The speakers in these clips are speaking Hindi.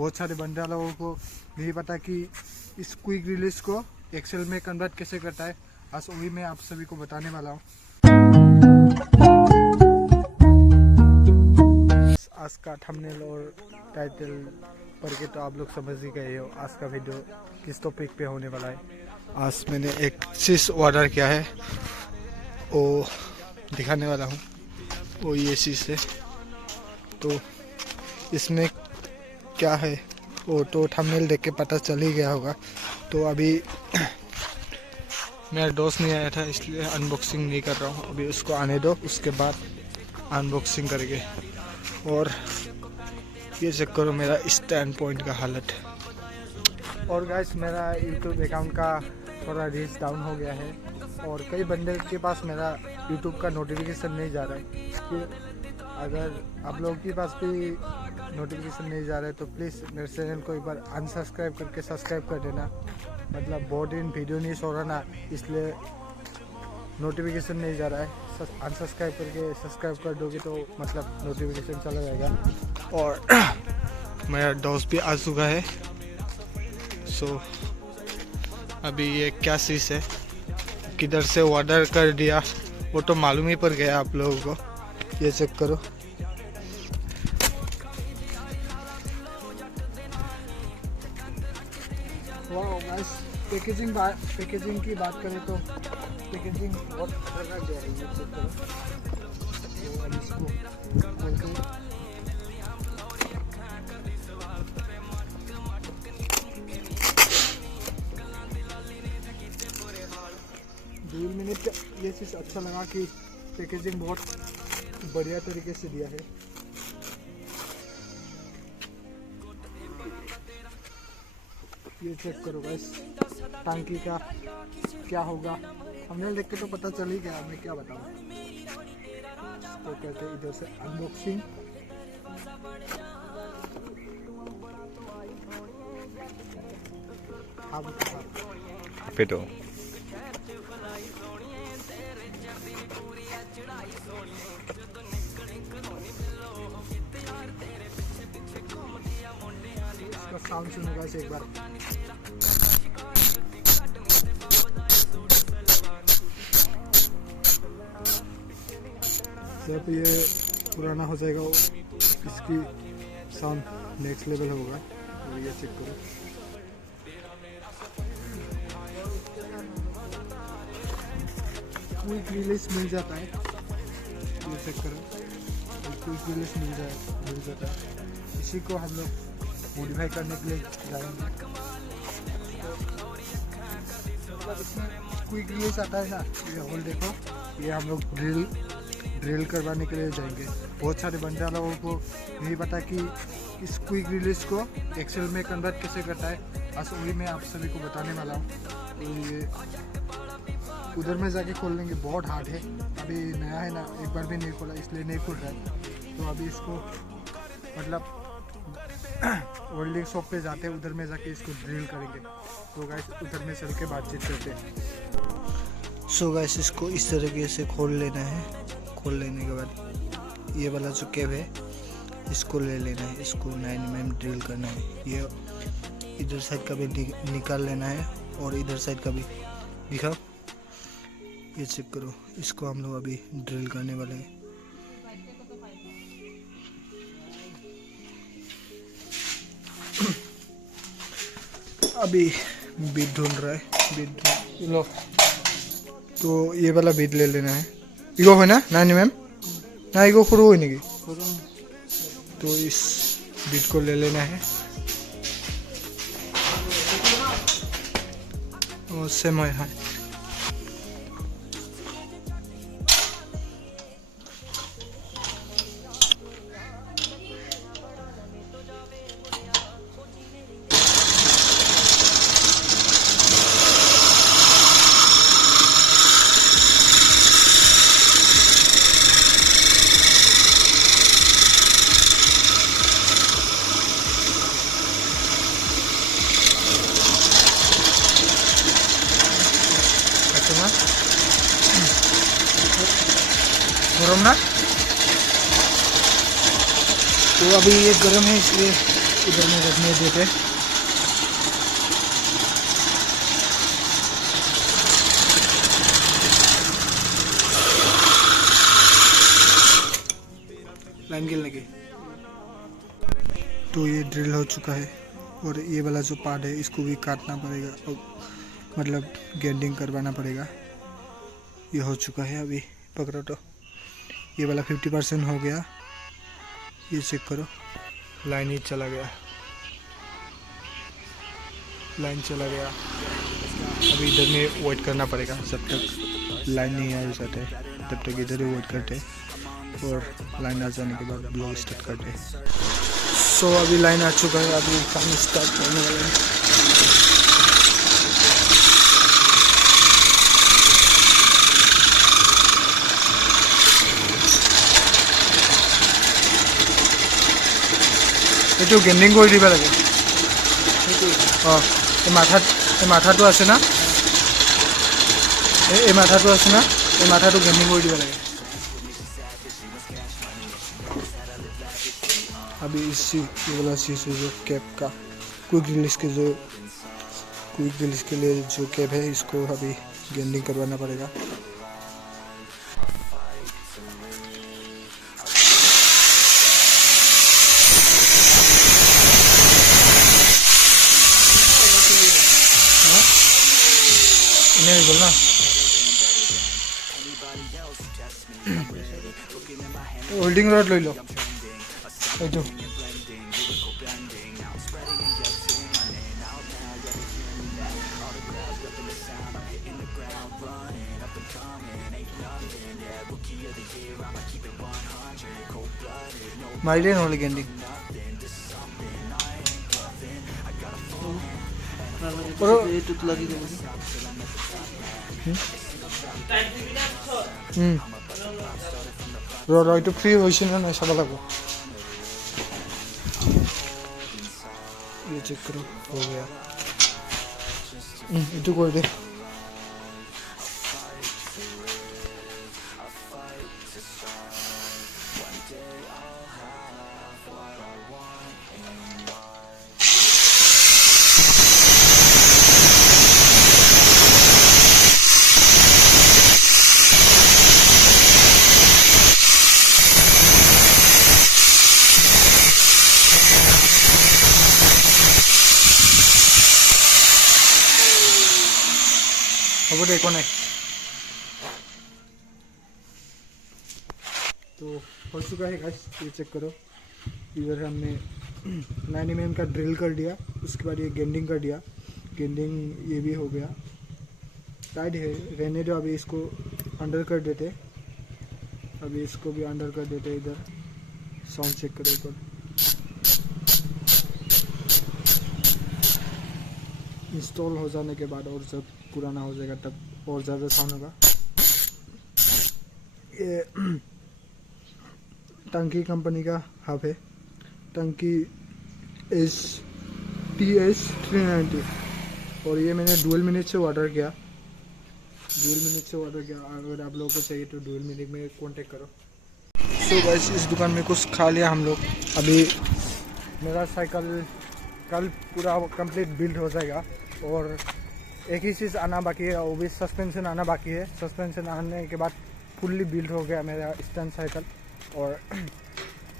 बहुत सारे बंदा लोगों को नहीं पता कि इस क्विक रिलीज को एक्सेल में कन्वर्ट कैसे करता है। आज वही मैं आप सभी को बताने वाला हूँ। आज का थंबनेल और टाइटल पढ़ के तो आप लोग समझ ही गए हो आज का वीडियो किस टॉपिक पे होने वाला है। आज मैंने एक चीज़ ऑर्डर किया है, वो दिखाने वाला हूँ। वो ये चीज़ है, तो इसमें क्या है वो तो थंबनेल देख के पता चल ही गया होगा। तो अभी मेरा दोस्त नहीं आया था इसलिए अनबॉक्सिंग नहीं कर रहा हूँ। अभी उसको आने दो, उसके बाद अनबॉक्सिंग करेंगे। और ये चेक करो मेरा स्टैंड पॉइंट का हालत। और गाइस मेरा यूट्यूब अकाउंट का थोड़ा रीच डाउन हो गया है और कई बंदे के पास मेरा यूट्यूब का नोटिफिकेशन नहीं जा रहा है। कि अगर आप लोगों के पास भी नोटिफिकेशन नहीं जा रहा है तो प्लीज़ मेरे चैनल को एक बार अनसब्सक्राइब करके सब्सक्राइब कर देना। मतलब बहुत दिन वीडियो नहीं सो रहा ना, इसलिए नोटिफिकेशन नहीं जा रहा है। अनसब्सक्राइब करके सब्सक्राइब कर दोगे तो मतलब नोटिफिकेशन चला जाएगा। और मेरा दोस्त भी आ चुका है। सो अभी ये क्या चीज़ है, किधर से ऑर्डर कर दिया वो तो मालूम ही पड़ गया आप लोगों को। ये चेक करो। वाह गाइस, पैकेजिंग की बात करें तो पैकेजिंग बहुत खतरनाक है। ये चेक करो। तो अब इसको खोल के 2 मिनट ये चीज़ अच्छा लगा कि पैकेजिंग बहुत बढ़िया तरीके से दिया है। ये चेक करो गाइस, टांकी का क्या होगा हमने देख के तो पता चल ही गया। मैं क्या बताऊँ। तो कहते हैं इधर से अनबॉक्सिंग। पेटो इसका साउंड सुनेगा इसे एक बार। जब ये पुराना हो जाएगा वो इसकी साउंड नेक्स्ट लेवल होगा। और ये चेक करो। क्विक रिलीज मिल जाता है। ये चेक करो, क्विक रिलीज मिल जाता है। इसी को हम लोग मॉडिफाई करने के लिए जाएंगे। मतलब इसमें क्विक रिलीज आता है ना, ये होल देखो। ये हम लोग ड्रिल करवाने के लिए जाएंगे। बहुत सारे बंदा लोगों को नहीं पता कि इस क्विक रिलीज को एक्सेल में कन्वर्ट कैसे करता है। आज वही मैं आप सभी को बताने वाला हूँ। तो ये उधर में जाके खोल लेंगे, बहुत हार्ड है। अभी नया है ना, एक बार भी नहीं खोला इसलिए नहीं खुल रहा है। तो अभी इसको मतलब वेल्डिंग शॉप पे जाते हैं, उधर में जाके इसको ड्रिल करेंगे। तो गाइस उधर में चल के बातचीत करते हैं। सो गाइस इसको इस तरीके से खोल लेना है। खोल लेने के बाद ये वाला जो कैप है इसको ले लेना है। इसको 9 mm ड्रिल करना है। ये इधर साइड का भी निकाल लेना है और इधर साइड का भी दिखाओ। ये चेक करो, इसको हम लोग अभी ड्रिल करने वाले हैं। अभी बीट ढूंढ रहा है। बीट लो, तो ये वाला बीट ले लेना है। इगो है ना 9 mm ना, इगो खुरू हो नहीं। तो इस बीट को ले लेना है और सेम है। गरम ना, तो अभी ये गर्म है इसलिए इधर में रखने देते। लाइन गिर लगी। तो ये ड्रिल हो चुका है और ये वाला जो पार्ट है इसको भी काटना पड़ेगा और मतलब ग्राइंडिंग करवाना पड़ेगा। ये हो चुका है, अभी पकड़ो तो ये वाला 50% हो गया। ये चेक करो, लाइन ही चला गया, लाइन चला गया। अभी इधर में वेट करना पड़ेगा जब तक लाइन नहीं आ जाते, तब तक इधर ही वेट करते और लाइन आ जाने के बाद ब्लॉग स्टार्ट करते। सो अभी लाइन आ चुका है, अभी काम स्टार्ट करने वाले हैं। এইটো গ্ৰাইণ্ডিং কৰি দিব লাগে। অঁ এই মাথাটো আছে না, এই মাথাটো আছে না, এই মাথাটো গ্ৰাইণ্ডিং কৰি দিব লাগে। अभी इसी ये वाला चीज़ जो कैप का क्विक रिलीज के लिए जो कैप है इसको अभी ग्राइंडिंग करवाना पड़ेगा। इन्हें भी बोलना होल्डिंग रॉड ले लो। जो माइलेज होने गेंदी रॉयটো फ्री होइছে না না চাব লাগব। ये चेक करो, हो गया। इटू कर दे। अब देखो नहीं तो हो चुका है गाइस, ये चेक करो। इधर हमने 9 mm का ड्रिल कर दिया, उसके बाद ये ग्राइंडिंग कर दिया। ग्राइंडिंग ये भी हो गया, टाइट है रहने दो। अभी इसको अंडर कर देते, अभी इसको भी अंडर कर देते। इधर साउंड चेक करो ऊपर, इंस्टॉल हो जाने के बाद और जब पुराना हो जाएगा तब और ज़्यादा साउंड होगा। ये टंकी कंपनी का हब है, टंकी TS 390 और ये मैंने डुअल मिनट से ऑर्डर किया। अगर आप लोगों को चाहिए तो डुअल मिनट में कांटेक्ट करो। सो गाइस इस दुकान में कुछ खा लिया हम लोग। अभी मेरा साइकिल कल पूरा कंप्लीट बिल्ड हो जाएगा और एक ही चीज़ आना बाकी है, वो भी सस्पेंशन आना बाकी है। सस्पेंशन आने के बाद फुल्ली बिल्ड हो गया मेरा स्टैंड साइकिल और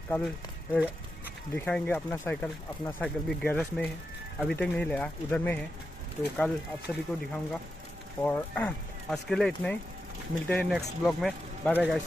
कल दिखाएंगे अपना साइकिल भी गैरेज में है, अभी तक नहीं लिया, उधर में है। तो कल आप सभी को दिखाऊंगा और आज के लिए इतना ही। मिलते हैं नेक्स्ट ब्लॉग में। Bye bye guys.